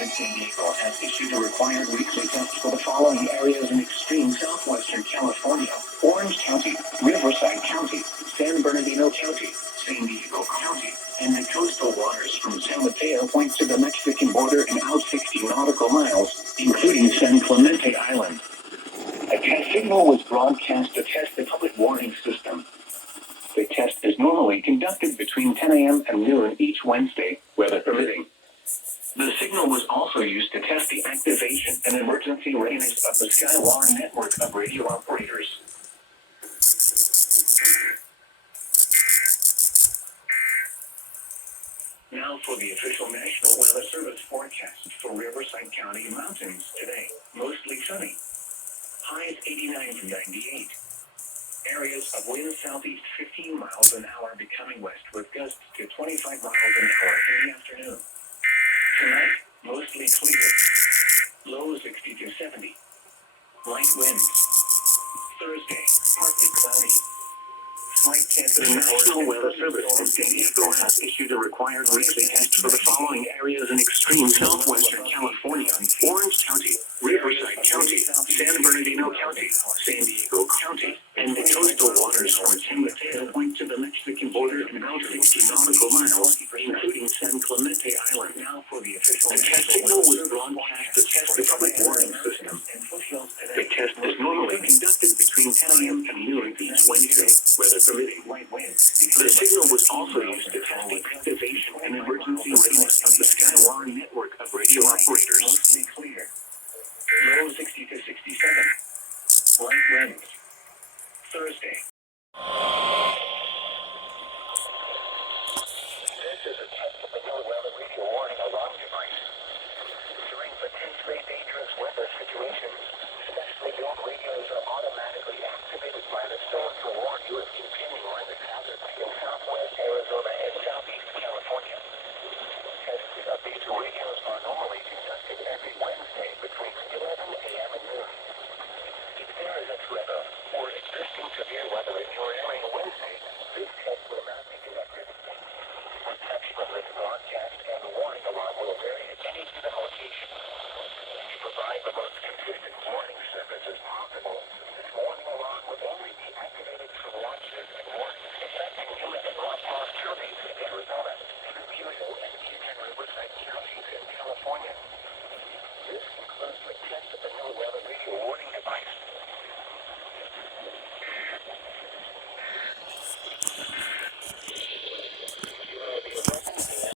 and San Diego has issued a required weekly test for the following areas in extreme southwestern California: Orange County, Riverside County, San Bernardino County, San Diego County, and the coastal waters from San Mateo Point to the Mexican border and out 60 nautical miles, including San Clemente Island. A test signal was broadcast to test the public warning system. The test is normally conducted between 10 a.m. and noon each Wednesday, weather permitting. The signal was also used to test the activation and emergency readiness of the Skywire network of radio operators. Now for the official National Weather Service forecast for Riverside County mountains today. Mostly sunny. Highs 89 to 98. Areas of wind southeast 15 miles an hour becoming west with gusts to 25 miles an hour in the afternoon. Tonight, mostly clear. Low 60 to 70. Light winds. Thursday, partly cloudy. Slight chance of the National Weather Service in San Diego has issued a required weekly test for the following areas in extreme southwestern California: Orange County, Riverside County, San Bernardino County, San Diego County, and the coastal waters from San Mateo Point to the Mexican border and out 60 nautical miles, including San Clemente Island. Now for the official. The test signal was broadcast to test the public warning system. The test is normally conducted between 10 a.m. and noon each Wednesday, weather permitting. The signal was also used to test the activation and emergency readiness of the Skywire network of radio operators.